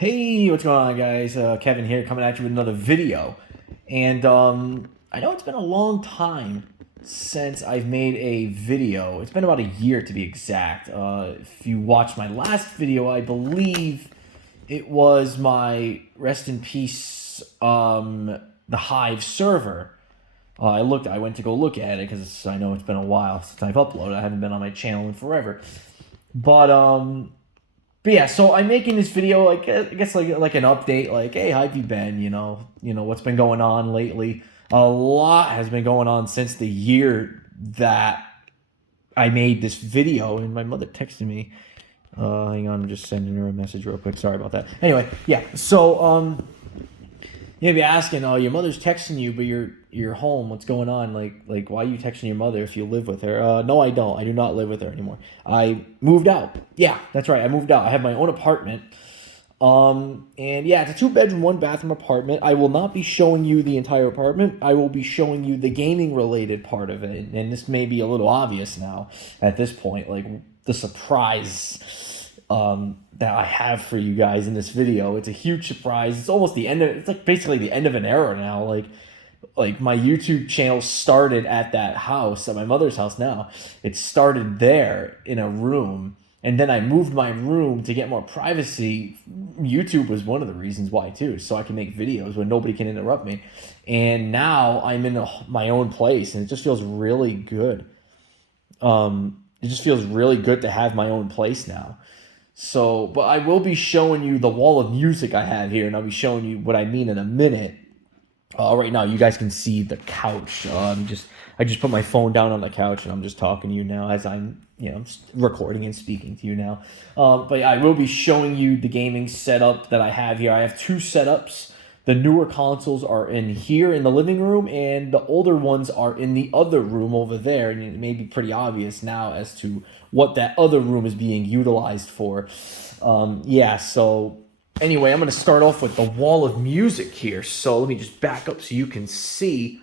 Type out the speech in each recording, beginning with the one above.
Hey, what's going on, guys? Kevin here, coming at you with another video. And I know it's been a long time since I've made a video. It's been about a year to be exact. If you watched my last video, I believe it was my rest in peace, the Hive server. I went to go look at it because I know it's been a while since I've uploaded. I haven't been on my channel in forever. But yeah, so I'm making this video, like I guess like an update, like, hey, how have you been? What's been going on lately. A lot has been going on since the year that I made this video, and my mother texted me. Hang on, I'm just sending her a message real quick. Sorry about that. Anyway, yeah. So you'll be asking, oh, your mother's texting you, but you're home. What's going on? Like why are you texting your mother if you live with her? No, I don't. I do not live with her anymore. I moved out. Yeah, that's right. I moved out. I have my own apartment. And yeah, it's a 2-bedroom, 1-bathroom apartment. I will not be showing you the entire apartment. I will be showing you the gaming related part of it. And this may be a little obvious now at this point, like the surprise that I have for you guys in this video. It's a huge surprise. It's almost it's like basically the end of an era now. Like my YouTube channel started at that house, at my mother's house now. It started there in a room, and then I moved my room to get more privacy. YouTube was one of the reasons why too, so I can make videos when nobody can interrupt me. And now I'm in my own place, and it just feels really good. It just feels really good to have my own place now. So, but I will be showing you the wall of music I have here, and I'll be showing you what I mean in a minute. Right now, you guys can see the couch. I just put my phone down on the couch, and I'm just talking to you now as I'm recording and speaking to you now. But yeah, I will be showing you the gaming setup that I have here. I have 2 setups. The newer consoles are in here in the living room, and the older ones are in the other room over there. And it may be pretty obvious now as to what that other room is being utilized for. Yeah, so anyway, I'm going to start off with the wall of music here. So let me just back up so you can see.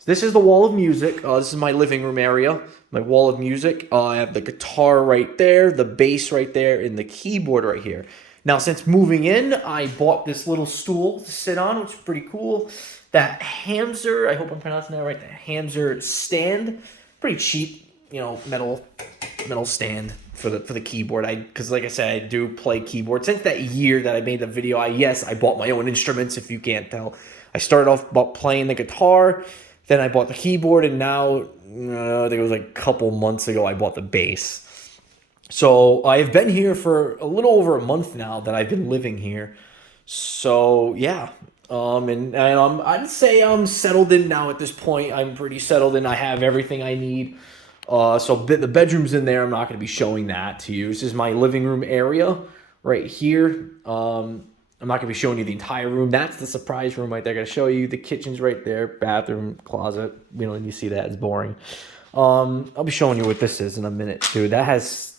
So this is the wall of music. This is my living room area, my wall of music. I have the guitar right there, the bass right there, and the keyboard right here. Now, since moving in, I bought this little stool to sit on, which is pretty cool. That Hamzer, I hope I'm pronouncing that right, the Hamzer stand, pretty cheap, metal stand for the keyboard. Because like I said, I do play keyboard. Since that year that I made the video, I bought my own instruments, if you can't tell. I started off playing the guitar, then I bought the keyboard, and now, I think it was like a couple months ago, I bought the bass. So I've been here for a little over a month now that I've been living here. So yeah, I'd say I'm settled in now at this point. I'm pretty settled in. I have everything I need. So the bedroom's in there. I'm not going to be showing that to you. This is my living room area right here. I'm not going to be showing you the entire room. That's the surprise room right there. I'm going to show you the kitchen's right there, bathroom, closet. We don't need to see that. It's boring. I'll be showing you what this is in a minute too. That has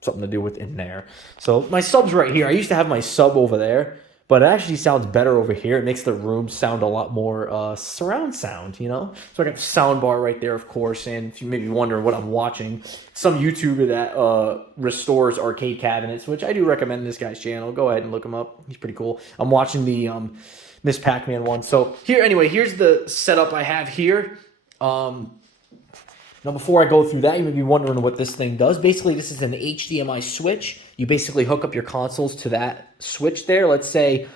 something to do with in there. So my sub's right here. I used to have my sub over there, but it actually sounds better over here. It makes the room sound a lot more surround sound, So I got the sound bar right there, of course. And if you may be wondering what I'm watching, some YouTuber that restores arcade cabinets, which I do recommend this guy's channel. Go ahead and look him up. He's pretty cool. I'm watching the Miss Pac-Man one. So here's the setup I have here. Now, before I go through that, you may be wondering what this thing does. Basically, this is an HDMI switch. You basically hook up your consoles to that switch there. Let's say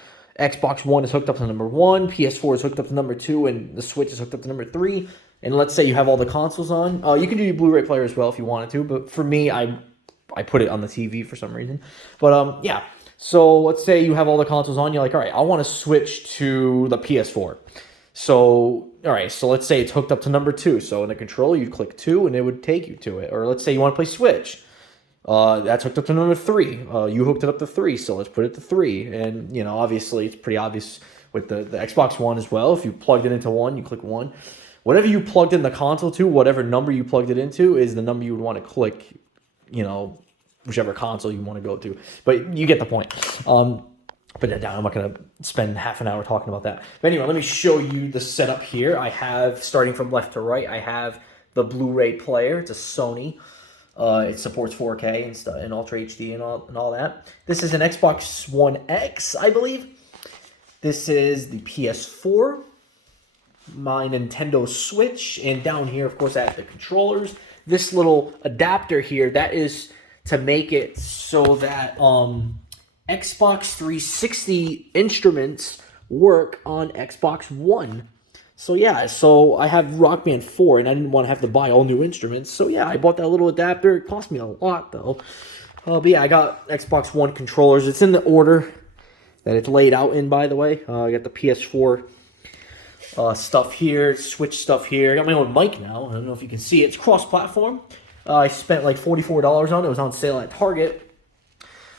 Xbox One is hooked up to number 1, PS4 is hooked up to number 2, and the Switch is hooked up to number 3. And let's say you have all the consoles on. You can do your Blu-ray player as well if you wanted to, but for me, I put it on the TV for some reason. But yeah, so let's say you have all the consoles on. You're like, all right, I want to switch to the PS4. So, all right, so let's say it's hooked up to number 2. So in the controller, you'd click 2, and it would take you to it. Or let's say you want to play Switch. That's hooked up to number 3. You hooked it up to 3, so let's put it to 3. And, obviously, it's pretty obvious with the Xbox One as well. If you plugged it into 1, you click 1. Whatever you plugged in the console to, whatever number you plugged it into is the number you would want to click, whichever console you want to go to. But you get the point. Put that down. I'm not going to spend half an hour talking about that. But anyway, let me show you the setup here. I have, starting from left to right, I have the Blu-ray player. It's a Sony. It supports 4K and stuff, and Ultra HD and all that. This is an Xbox One X, I believe. This is the PS4, my Nintendo Switch, and down here, of course, I have the controllers. This little adapter here, that is to make it so that Xbox 360 instruments work on Xbox One. So yeah, so I have Rock Band 4, and I didn't want to have to buy all new instruments. So yeah, I bought that little adapter. It cost me a lot, though. But yeah, I got Xbox One controllers. It's in the order that it's laid out in, by the way. I got the PS4 stuff here, Switch stuff here. I got my own mic now. I don't know if you can see it. It's cross-platform. I spent like $44 on it. It was on sale at Target.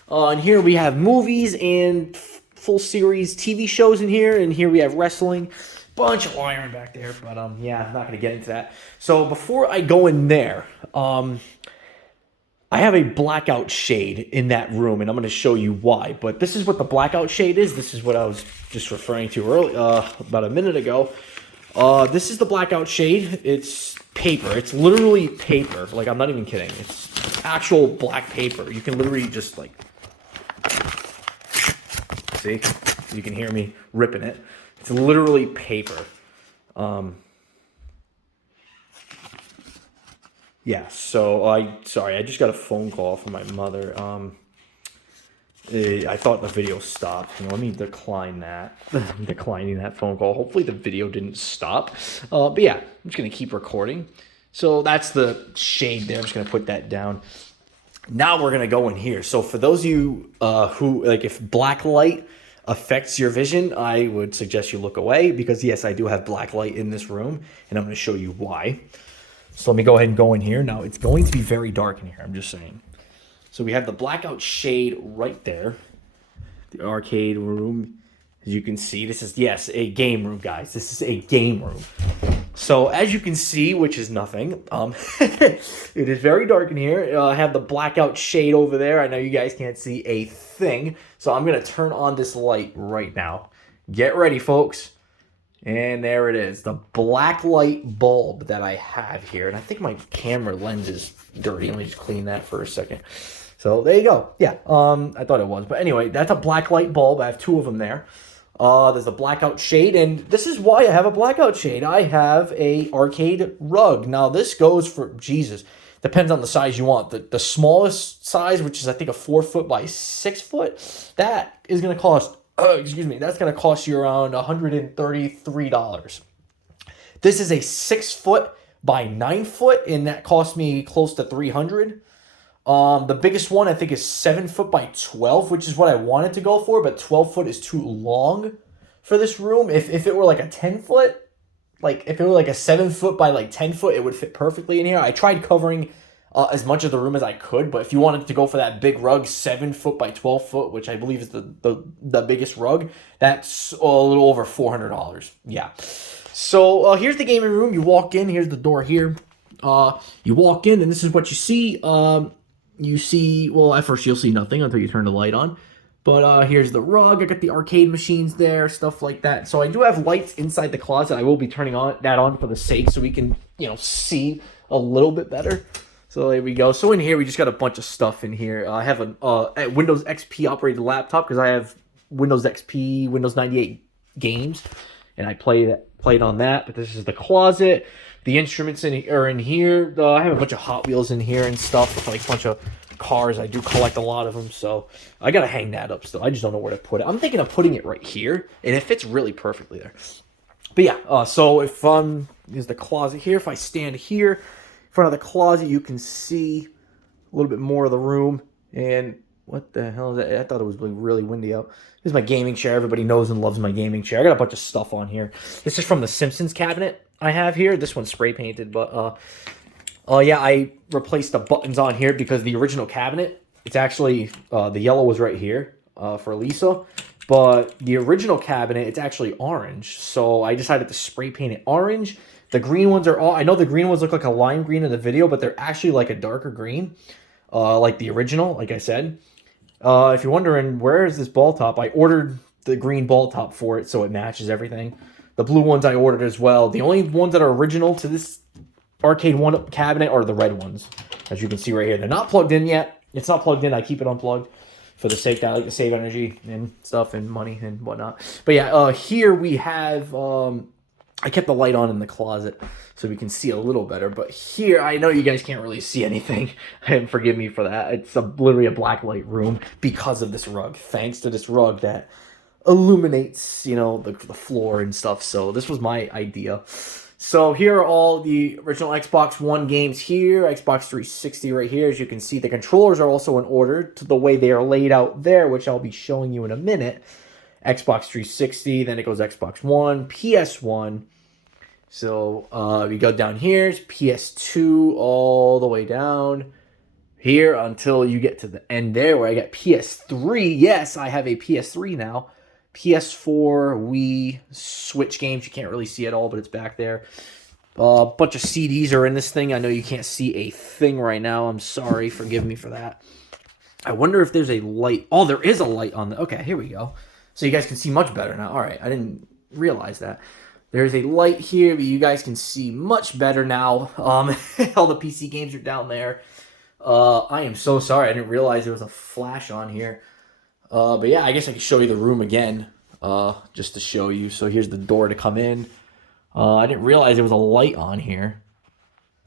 And here we have movies and full series TV shows in here. And here we have wrestling. Bunch of wiring back there, but yeah, I'm not going to get into that. So before I go in there, I have a blackout shade in that room, and I'm going to show you why. But this is what the blackout shade is. This is what I was just referring to earlier, about a minute ago. This is the blackout shade. It's paper. It's literally paper. Like, I'm not even kidding. It's actual black paper. You can literally just, like, see? You can hear me ripping it. It's literally paper. Yeah, so I just got a phone call from my mother. I thought the video stopped. Let me decline that. I'm declining that phone call. Hopefully the video didn't stop. But yeah, I'm just going to keep recording. So that's the shade there. I'm just going to put that down. Now we're going to go in here. So for those of you who, like, if black light affects your vision, I would suggest you look away, because yes, I do have black light in this room, and I'm going to show you why. So let me go ahead and go in here. Now, it's going to be very dark in here, I'm just saying. So we have the blackout shade right there. The arcade room. As you can see, this is, yes, a game room, guys. This is a game room. So as you can see, which is nothing, it is very dark in here. I have the blackout shade over there. I know you guys can't see a thing. So I'm going to turn on this light right now. Get ready, folks. And there it is, the black light bulb that I have here. And I think my camera lens is dirty. Let me just clean that for a second. So there you go. Yeah, I thought it was. But anyway, that's a black light bulb. I have two of them there. There's a blackout shade, and this is why I have a blackout shade. I have a arcade rug. Now, this goes for, Jesus, depends on the size you want. The smallest size, which is, I think, a 4 foot by 6 foot, that is going to cost, that's going to cost you around $133. This is a 6 foot by 9 foot, and that cost me close to $300. The biggest one, I think, is 7 foot by 12, which is what I wanted to go for, but 12 foot is too long for this room. If it were like a 10 foot, like if it were like a 7 foot by like 10 foot, it would fit perfectly in here. I tried covering as much of the room as I could, but if you wanted to go for that big rug, 7 foot by 12 foot, which I believe is the biggest rug, that's a little over $400. Yeah. So here's the gaming room. You walk in, here's the door here. You walk in, and this is what you see. You see, well, at first you'll see nothing until you turn the light on. But here's the rug. I got the arcade machines there, stuff like that. So I do have lights inside the closet. I will be turning that on for the sake so we can, see a little bit better. So there we go. So in here, we just got a bunch of stuff in here. I have a Windows XP operated laptop because I have Windows XP, Windows 98 games, and I played on that. But this is the closet. The instruments are in here. I have a bunch of Hot Wheels in here and stuff, like a bunch of cars. I do collect a lot of them, so I gotta hang that up still. I just don't know where to put it. I'm thinking of putting it right here, and it fits really perfectly there. But yeah, so if here's the closet here. If I stand here in front of the closet, you can see a little bit more of the room. And what the hell is that? I thought it was really windy out. This is my gaming chair. Everybody knows and loves my gaming chair. I got a bunch of stuff on here. This is from the Simpsons cabinet I have here. This one's spray painted, but yeah, I replaced the buttons on here because the original cabinet, it's actually the yellow was right here for Lisa, but the original cabinet, it's actually orange. So I decided to spray paint it orange. The green ones are all, I know the green ones look like a lime green in the video, but they're actually like a darker green, like the original, like I said. If you're wondering, where is this ball top? I ordered the green ball top for it so it matches everything. The blue ones I ordered as well. The only ones that are original to this Arcade 1 cabinet are the red ones. As you can see right here, they're not plugged in yet. It's not plugged in. I keep it unplugged for the sake that I like to save energy and stuff and money and whatnot. But yeah, here we have, I kept the light on in the closet so we can see a little better. But here, I know you guys can't really see anything, and forgive me for that. It's literally a black light room because of this rug. Thanks to this rug that illuminates, you know, the floor and stuff. So this was my idea. So here are all the original Xbox One games here, Xbox 360 right here. As you can see, the controllers are also in order to the way they are laid out there, which I'll be showing you in a minute. Xbox 360, then it goes Xbox One, PS1. So we go down here, it's PS2 all the way down here until you get to the end there where I got PS3. Yes, I have a PS3 now. PS4, Wii, Switch games. You can't really see it all, but it's back there. A bunch of CDs are in this thing. I know you can't see a thing right now. I'm sorry. Forgive me for that. I wonder if there's a light. Oh, there is a light on the... Okay, here we go. So you guys can see much better now. All right, I didn't realize that. There's a light here, but you guys can see much better now. All the PC games are down there. I am so sorry. I didn't realize there was a flash on here. But yeah, I guess I can show you the room again, just to show you. So here's the door to come in. I didn't realize there was a light on here.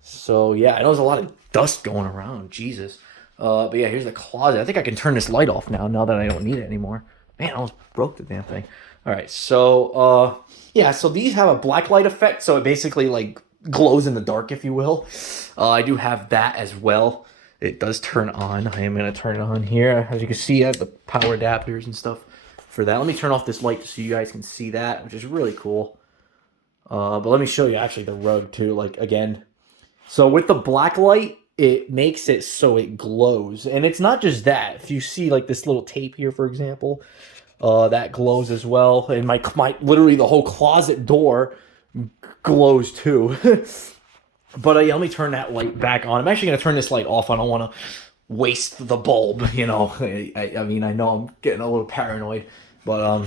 So yeah, I know there's a lot of dust going around. Jesus. But yeah, here's the closet. I think I can turn this light off now that I don't need it anymore. Man, I almost broke the damn thing. All right, so yeah, so these have a black light effect, so it basically like glows in the dark, if you will. I do have that as well. It does turn on. I am going to turn it on here. As you can see, I have the power adapters and stuff for that. Let me turn off this light so you guys can see that, which is really cool. But let me show you actually the rug too, like again. So with the black light, it makes it so it glows. And it's not just that. If you see like this little tape here, for example, that glows as well. And my literally the whole closet door glows too. But yeah, let me turn that light back on. I'm actually going to turn this light off. I don't want to waste the bulb, you know. I mean, I know I'm getting a little paranoid. But,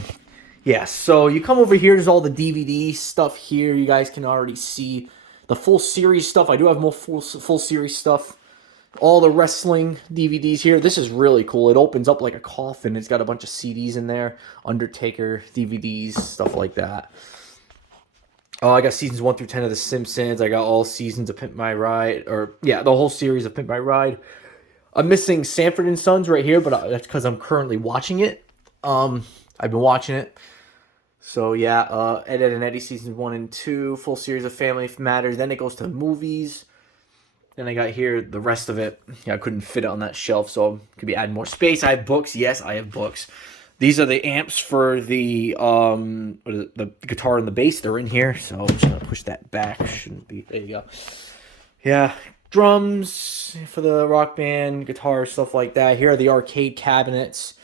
yeah. So you come over here. There's all the DVD stuff here. You guys can already see the full series stuff. I do have more full series stuff. All the wrestling DVDs here. This is really cool. It opens up like a coffin. It's got a bunch of CDs in there. Undertaker DVDs, stuff like that. I got seasons 1 through 10 of The Simpsons. I got all seasons of Pimp My Ride. Or, yeah, the whole series of Pimp My Ride. I'm missing Sanford and Sons right here, but that's because I'm currently watching it. I've been watching it. So, yeah, Ed, Edd and Eddy seasons 1 and 2. Full series of Family Matters. Then it goes to movies. Then I got here the rest of it. Yeah, I couldn't fit it on that shelf, so I could be adding more space. I have books. Yes, I have books. These are the amps for the the guitar and the bass. They're in here, so I'm just gonna push that back. Shouldn't be. There you go. Yeah, drums for the Rock Band, guitar, stuff like that. Here are the arcade cabinets.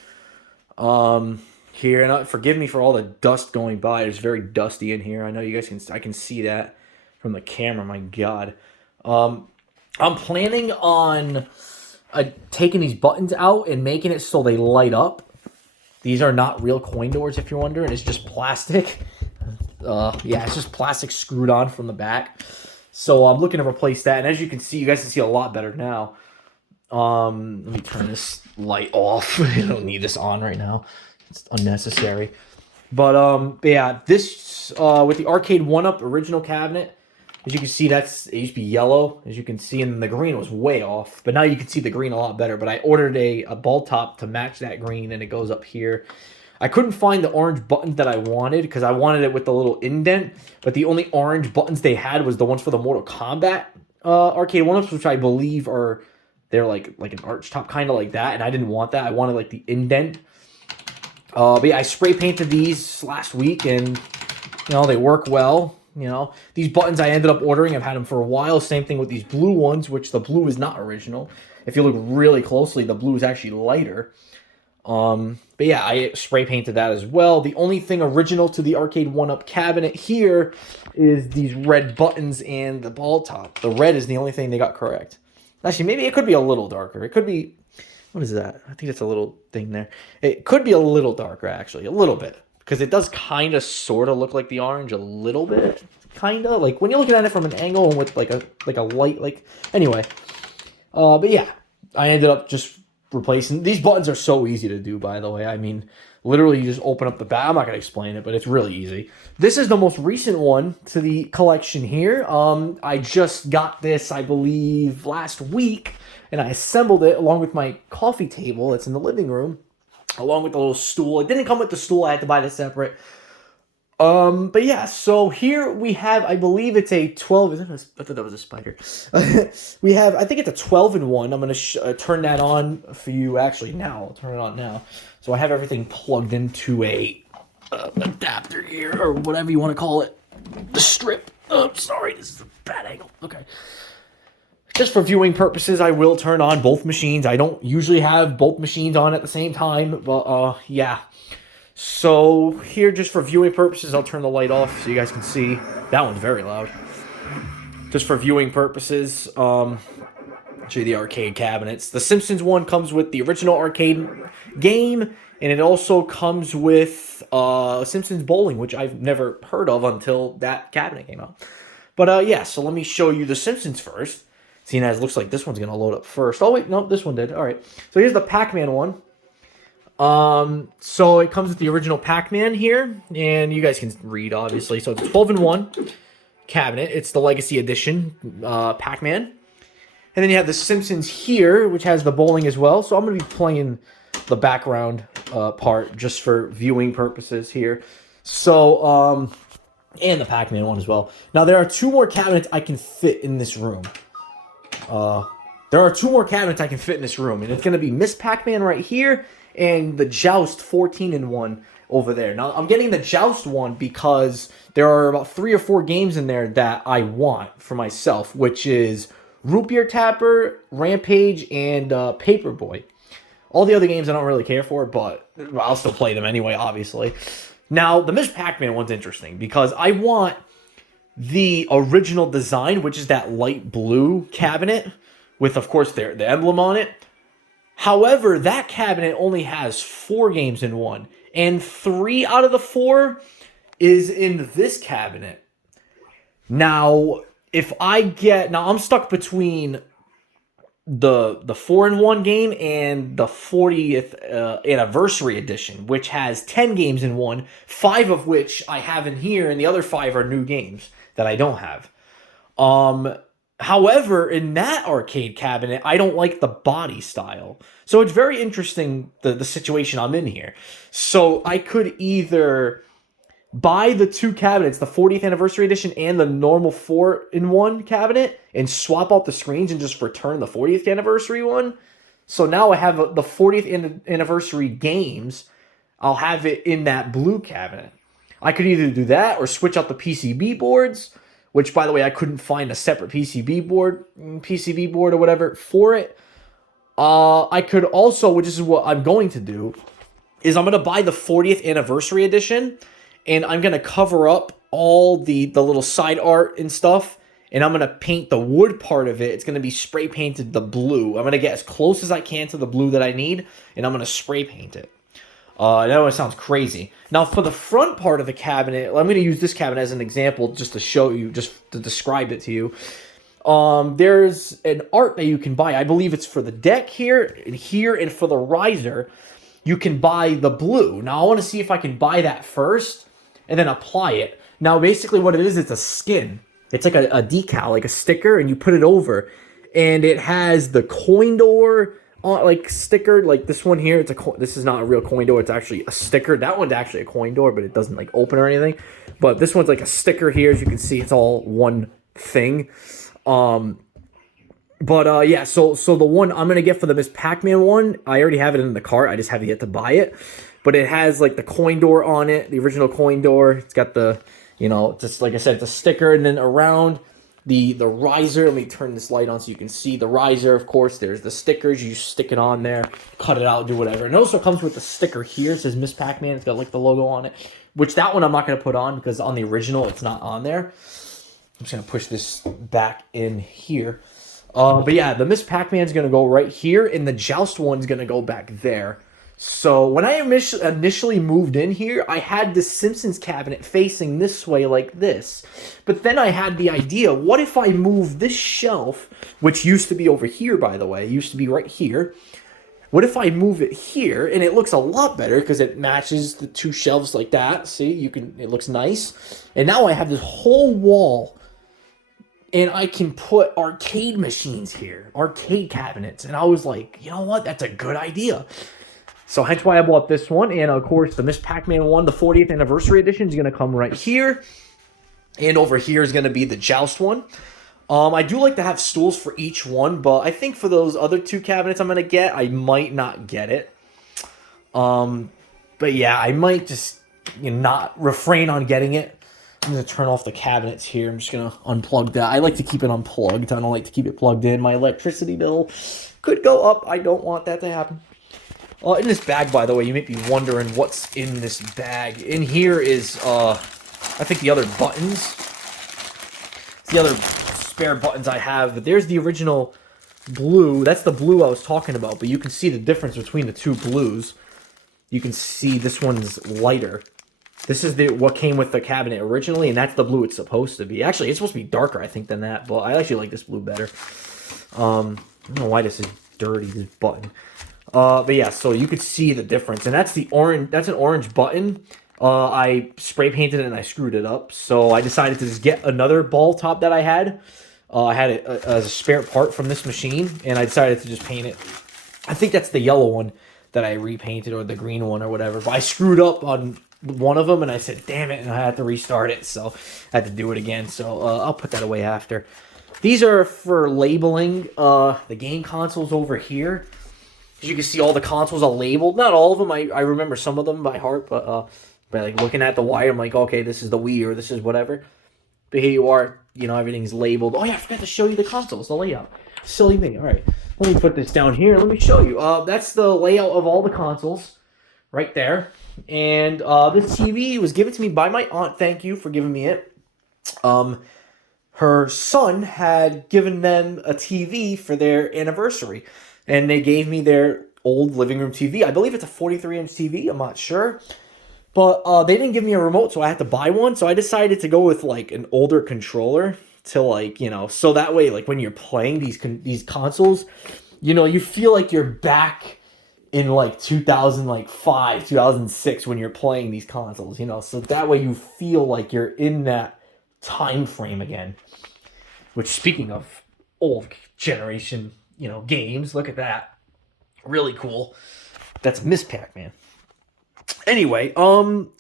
Here, and forgive me for all the dust going by. It's very dusty in here. I know you guys I can see that from the camera. My God. I'm planning on taking these buttons out and making it so they light up. These are not real coin doors, if you're wondering. It's just plastic. Yeah, it's just plastic screwed on from the back. So I'm looking to replace that. And as you can see, you guys can see a lot better now. Let me turn this light off. I don't need this on right now. It's unnecessary. But yeah, this with the arcade 1-up original cabinet, as you can see, it used to be yellow, as you can see, and the green was way off. But now you can see the green a lot better. But I ordered a ball top to match that green, and it goes up here. I couldn't find the orange buttons that I wanted, because I wanted it with the little indent. But the only orange buttons they had was the ones for the Mortal Kombat arcade 1-ups, which I believe they're like an arch top, kind of like that. And I didn't want that. I wanted like the indent. But yeah, I spray painted these last week, and you know, they work well. You know, these buttons I ended up ordering. I've had them for a while. Same thing with these blue ones, which the blue is not original. If you look really closely, the blue is actually lighter. But yeah, I spray painted that as well. The only thing original to the arcade 1-up cabinet here is these red buttons and the ball top. The red is the only thing they got correct. Actually, maybe it could be a little darker. It could be, what is that? I think it's a little thing there. It could be a little darker, actually, a little bit. Because it does kind of sort of look like the orange a little bit. Kind of. Like when you're looking at it from an angle and with like a light. Like anyway. But yeah, I ended up just replacing. These buttons are so easy to do, by the way. I mean, literally, you just open up the back. I'm not going to explain it, but it's really easy. This is the most recent one to the collection here. I just got this, I believe, last week, and I assembled it along with my coffee table that's in the living room, along with the little stool. It didn't come with the stool. I had to buy this separate. But yeah, so here we have, I believe it's a 12, I thought that was a spider. We have, I think it's a 12-in-1. I'm going to turn that on for you actually now. I'll turn it on now. So I have everything plugged into a adapter here, or whatever you want to call it. The strip. Oh, sorry, this is a bad angle. Okay. Just for viewing purposes, I will turn on both machines. I don't usually have both machines on at the same time, but yeah. So here, just for viewing purposes, I'll turn the light off so you guys can see. That one's very loud. Just for viewing purposes, show you the arcade cabinets. The Simpsons one comes with the original arcade game, and it also comes with Simpsons Bowling, which I've never heard of until that cabinet came out. But yeah, so let me show you the Simpsons first. Seeing as it looks like this one's going to load up first. Oh, wait, no, this one did. All right. So here's the Pac-Man one. So it comes with the original Pac-Man here, and you guys can read, obviously. So it's a 12-in-1 cabinet. It's the Legacy Edition Pac-Man. And then you have the Simpsons here, which has the bowling as well. So I'm going to be playing the background part just for viewing purposes here. So, and the Pac-Man one as well. Now, there are two more cabinets I can fit in this room. There are two more cabinets I can fit in this room, and it's going to be Miss Pac-Man right here, and the Joust 14-in-1 over there. Now, I'm getting the Joust one because there are about 3 or 4 games in there that I want for myself, which is Root Beer Tapper, Rampage, and Paperboy. All the other games I don't really care for, but I'll still play them anyway, obviously. Now, the Miss Pac-Man one's interesting because I want the original design, which is that light blue cabinet with, of course, the emblem on it. However, that cabinet only has 4 games in one, and 3 out of the 4 is in this cabinet. Now, I'm stuck between the 4-in-1 game and the 40th anniversary edition, which has 10 games in one, 5 of which I have in here, and the other 5 are new games that I don't have. However, in that arcade cabinet, I don't like the body style. So it's very interesting, the situation I'm in here. So I could either buy the 2 cabinets, the 40th anniversary edition and the normal 4-in-1 cabinet, and swap out the screens and just return the 40th anniversary one. So now I have the 40th anniversary games. I'll have it in that blue cabinet. I could either do that or switch out the PCB boards, which, by the way, I couldn't find a separate PCB board or whatever for it. I could also, which is what I'm going to do, is I'm going to buy the 40th anniversary edition, and I'm going to cover up all the little side art and stuff, and I'm going to paint the wood part of it. It's going to be spray painted the blue. I'm going to get as close as I can to the blue that I need, and I'm going to spray paint it. I know it sounds crazy. Now, for the front part of the cabinet, I'm going to use this cabinet as an example just to show you, just to describe it to you. There's an art that you can buy. I believe it's for the deck here, and for the riser, you can buy the blue. Now, I want to see if I can buy that first and then apply it. Now, basically what it is, it's a skin. It's like a decal, like a sticker, and you put it over. And it has the coin door like sticker, like this one here. This is not a real coin door. It's actually a sticker. That one's actually a coin door, but it doesn't like open or anything. But this one's like a sticker here. As you can see, it's all one thing. Yeah, so the one I'm gonna get for the Miss Pac-Man one, I already have it in the cart. I just have yet to buy it. But it has like the coin door on it, the original coin door. It's got the, just like I said, it's a sticker, and then around the riser, let me turn this light on so you can see the riser. Of course, there's the stickers. You stick it on there, cut it out, do whatever. And it also comes with the sticker here. It says Miss Pac-Man. It's got like the logo on it, which that one I'm not going to put on because on the original it's not on there. I'm just going to push this back in here. But yeah, the Miss Pac-Man's going to go right here, and the Joust one's going to go back there. So when I initially moved in here, I had this Simpsons cabinet facing this way like this. But then I had the idea, what if I move this shelf, which used to be over here, by the way, it used to be right here. What if I move it here, and it looks a lot better because it matches the two shelves like that. See, it looks nice. And now I have this whole wall, and I can put arcade machines here, arcade cabinets. And I was like, you know what? That's a good idea. So hence why I bought this one. And of course, the Miss Pac-Man one, the 40th anniversary edition, is going to come right here. And over here is going to be the Joust one. I do like to have stools for each one, but I think for those other two cabinets I'm going to get, I might not get it. But yeah, I might just not refrain on getting it. I'm going to turn off the cabinets here. I'm just going to unplug that. I like to keep it unplugged. I don't like to keep it plugged in. My electricity bill could go up. I don't want that to happen. In this bag, by the way, you may be wondering what's in this bag. In here is, I think the other buttons. It's the other spare buttons I have. But there's the original blue. That's the blue I was talking about. But you can see the difference between the two blues. You can see this one's lighter. This is what came with the cabinet originally, and that's the blue it's supposed to be. Actually, it's supposed to be darker, I think, than that. But I actually like this blue better. I don't know why this is dirty, this button. But yeah, so you could see the difference, and that's the orange. That's an orange button. I spray painted it and I screwed it up. So I decided to just get another ball top that I had. I had it as a spare part from this machine, and I decided to just paint it. I think that's the yellow one that I repainted, or the green one, or whatever. But I screwed up on one of them, and I said, "Damn it!" and I had to restart it. So I had to do it again. So I'll put that away after. These are for labeling the game consoles over here. As you can see, all the consoles are labeled. Not all of them. I remember some of them by heart, but by like looking at the wire, I'm like, okay, this is the Wii, or this is whatever. But here you are. Everything's labeled. Oh yeah, I forgot to show you the consoles, the layout. Silly me. All right, let me put this down here. Let me show you. That's the layout of all the consoles, right there. And this TV was given to me by my aunt. Thank you for giving me it. Her son had given them a TV for their anniversary. And they gave me their old living room TV. I believe it's a 43-inch TV. I'm not sure. But they didn't give me a remote, so I had to buy one. So I decided to go with, like, an older controller to, like, so that way, like, when you're playing these consoles, you feel like you're back in, like, 2005, 2006 when you're playing these consoles, So that way you feel like you're in that time frame again. Which, speaking of old generation games. Look at that. Really cool. That's Miss Pac-Man. Anyway,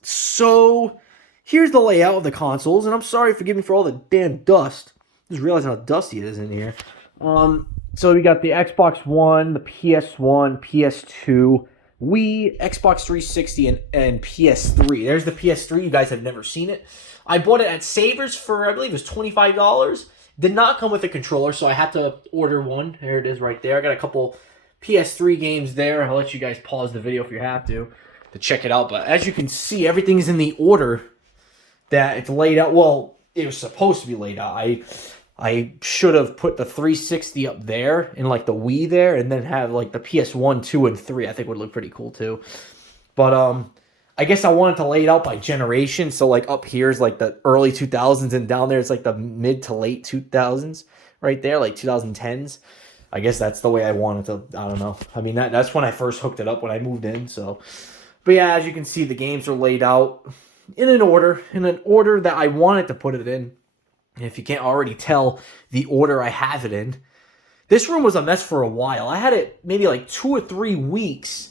so here's the layout of the consoles, and I'm sorry, forgive me for all the damn dust. Just realizing how dusty it is in here. So we got the Xbox One, the PS1, PS2, Wii, Xbox 360, and PS3. There's the PS3. You guys have never seen it. I bought it at Savers for, I believe it was $25. Did not come with a controller, so I had to order one. There it is right there. I got a couple PS3 games there. I'll let you guys pause the video if you have to check it out. But as you can see, everything's in the order that it's laid out. Well, it was supposed to be laid out. I should have put the 360 up there and like the Wii there, and then have like the PS1, 2, and 3. I think would look pretty cool too. But I guess I wanted to lay it out by generation. So like up here is like the early 2000s, and down there it's like the mid to late 2000s right there, like 2010s. I guess that's the way I wanted to. I don't know. I mean, that's when I first hooked it up when I moved in. So, but yeah, as you can see, the games are laid out in an order that I wanted to put it in. And if you can't already tell the order I have it in, this room was a mess for a while. I had it maybe like 2 or 3 weeks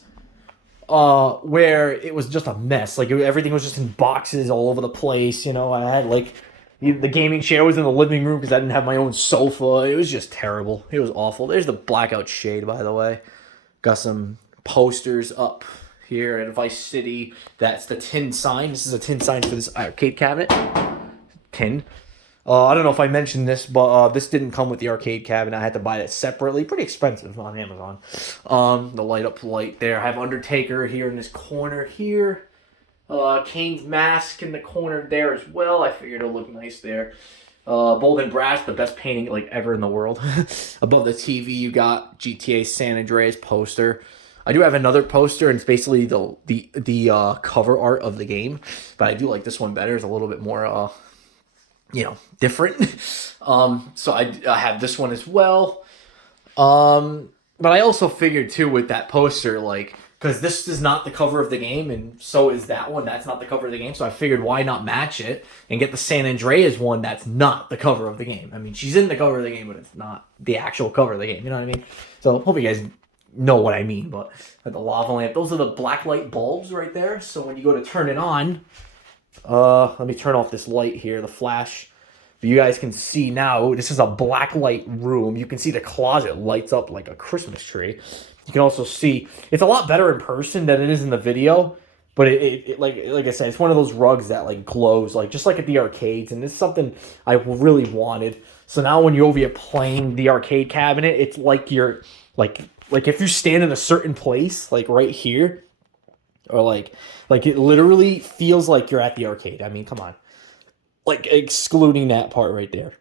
where it was just a mess. Like everything was just in boxes all over the place. I had like the gaming chair was in the living room because I didn't have my own sofa. It was just terrible. It was awful. There's the blackout shade, by the way. Got some posters up here at Vice City. That's the tin sign. This is a tin sign for this arcade cabinet. Tin. I don't know if I mentioned this, but this didn't come with the arcade cabinet. I had to buy it separately. Pretty expensive on Amazon. The light up light there. I have Undertaker here in this corner here. Kane's mask in the corner there as well. I figured it'll look nice there. Bold and Brass, the best painting like ever in the world. Above the TV, you got GTA San Andreas poster. I do have another poster, and it's basically the cover art of the game, but I do like this one better. It's a little bit more different. So I have this one as well. But I also figured too with that poster, like, because this is not the cover of the game, and so is that one. That's not the cover of the game. So I figured why not match it and get the San Andreas one that's not the cover of the game. I mean, she's in the cover of the game, but it's not the actual cover of the game. You know what I mean? So hope you guys know what I mean. But the lava lamp, those are the black light bulbs right there. So when you go to turn it on, let me turn off this light here, the flash. But you guys can see now, this is a black light room. You can see the closet lights up like a Christmas tree. You can also see, it's a lot better in person than it is in the video. But it like I said, it's one of those rugs that like glows, like just like at the arcades. And this is something I really wanted. So now when you're over here playing the arcade cabinet, it's like you're, like if you stand in a certain place, like right here, or like it literally feels like you're at the arcade. I mean, come on. Like, excluding that part right there.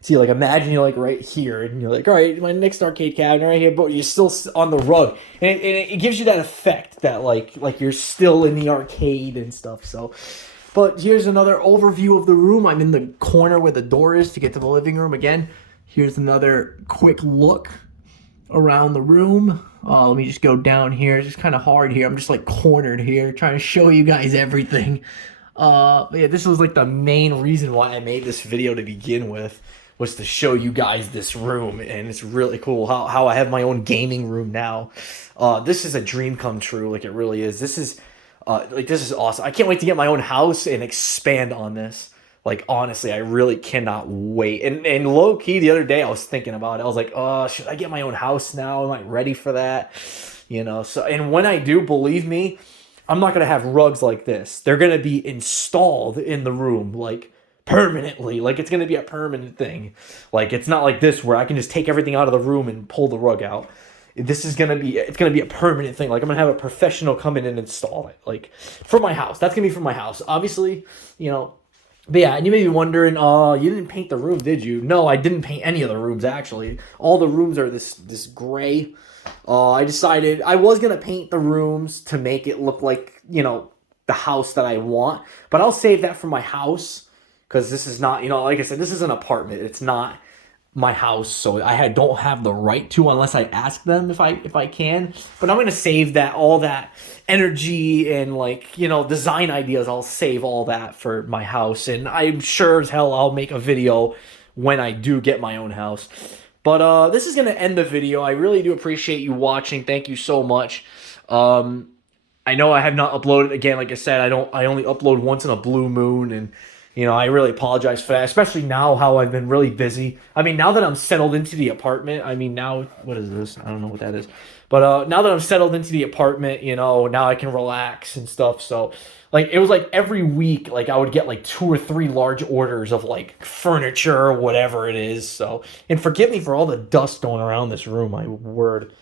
See, like, imagine you're, like, right here, and you're like, all right, my next arcade cabinet right here, but you're still on the rug. And it gives you that effect that, like you're still in the arcade and stuff, so. But here's another overview of the room. I'm in the corner where the door is to get to the living room again. Here's another quick look around the room. Let me just go down here. It's just kind of hard here. I'm just, like, cornered here, trying to show you guys everything. Yeah, this was like the main reason why I made this video to begin with, was to show you guys this room, and it's really cool how I have my own gaming room now. This is a dream come true, like it really is. This is awesome. I can't wait to get my own house and expand on this. Like, honestly, I really cannot wait. And low key, the other day I was thinking about it. I was like, oh, should I get my own house now? Am I ready for that? So, and when I do, believe me, I'm not going to have rugs like this. They're going to be installed in the room, like, permanently. Like, it's going to be a permanent thing. Like, it's not like this where I can just take everything out of the room and pull the rug out. This is going to be, it's going to be a permanent thing. Like, I'm going to have a professional come in and install it. Like, for my house. That's going to be for my house. Obviously, But yeah, and you may be wondering, you didn't paint the room, did you? No, I didn't paint any of the rooms, actually. All the rooms are this gray. I decided I was going to paint the rooms to make it look like, the house that I want. But I'll save that for my house, because this is not, like I said, this is an apartment. It's not my house, so I don't have the right to unless I ask them if I can. But I'm going to save that, all that energy and, design ideas. I'll save all that for my house. And I'm sure as hell I'll make a video when I do get my own house. But this is going to end the video. I really do appreciate you watching. Thank you so much. I know I have not uploaded again. Like I said, I only upload once in a blue moon, and I really apologize for that, especially now how I've been really busy. I mean, now that I'm settled into the apartment, now, what is this? I don't know what that is. But now that I'm settled into the apartment, now I can relax and stuff. So, it was every week, I would get 2 or 3 large orders of furniture or whatever it is. So, and forgive me for all the dust going around this room, my word.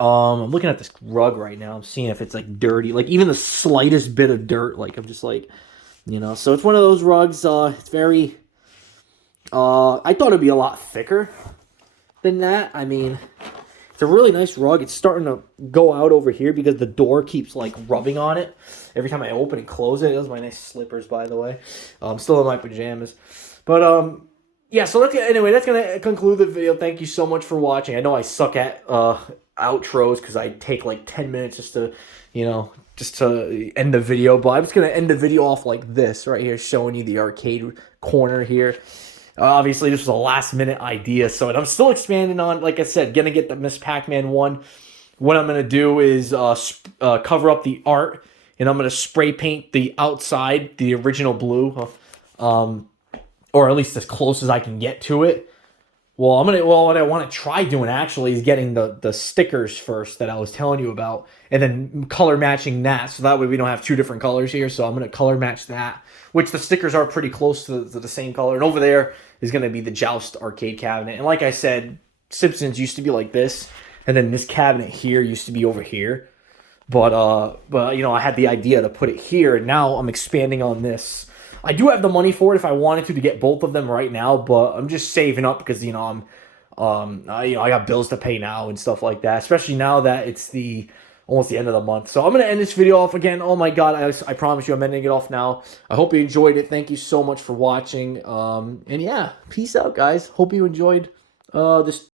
I'm looking at this rug right now. I'm seeing if it's dirty, even the slightest bit of dirt. I'm just so it's one of those rugs. It's very, I thought it'd be a lot thicker than that. I mean, it's a really nice rug. It's starting to go out over here because the door keeps rubbing on it every time I open and close it. Those are my nice slippers, by the way. I'm still in my pajamas, but yeah. So that's gonna conclude the video. Thank you so much for watching. I know I suck at outros because I take 10 minutes just to end the video, but I'm just going to end the video off like this right here, showing you the arcade corner here. Obviously, this was a last-minute idea, so I'm still expanding on, like I said, going to get the Miss Pac-Man one. What I'm going to do is cover up the art, and I'm going to spray paint the outside, the original blue, or at least as close as I can get to it. Well, what I want to try doing actually is getting the stickers first that I was telling you about, and then color matching that, so that way we don't have 2 different colors here. So I'm going to color match that, which the stickers are pretty close to the same color. And over there is going to be the Joust arcade cabinet. And like I said, Simpsons used to be like this, and then this cabinet here used to be over here. But I had the idea to put it here, and now I'm expanding on this. I do have the money for it if I wanted to get both of them right now, but I'm just saving up because, I'm I got bills to pay now and stuff like that, especially now that it's almost the end of the month. So I'm going to end this video off again. Oh my God, I promise you I'm ending it off now. I hope you enjoyed it. Thank you so much for watching. And yeah, peace out, guys. Hope you enjoyed this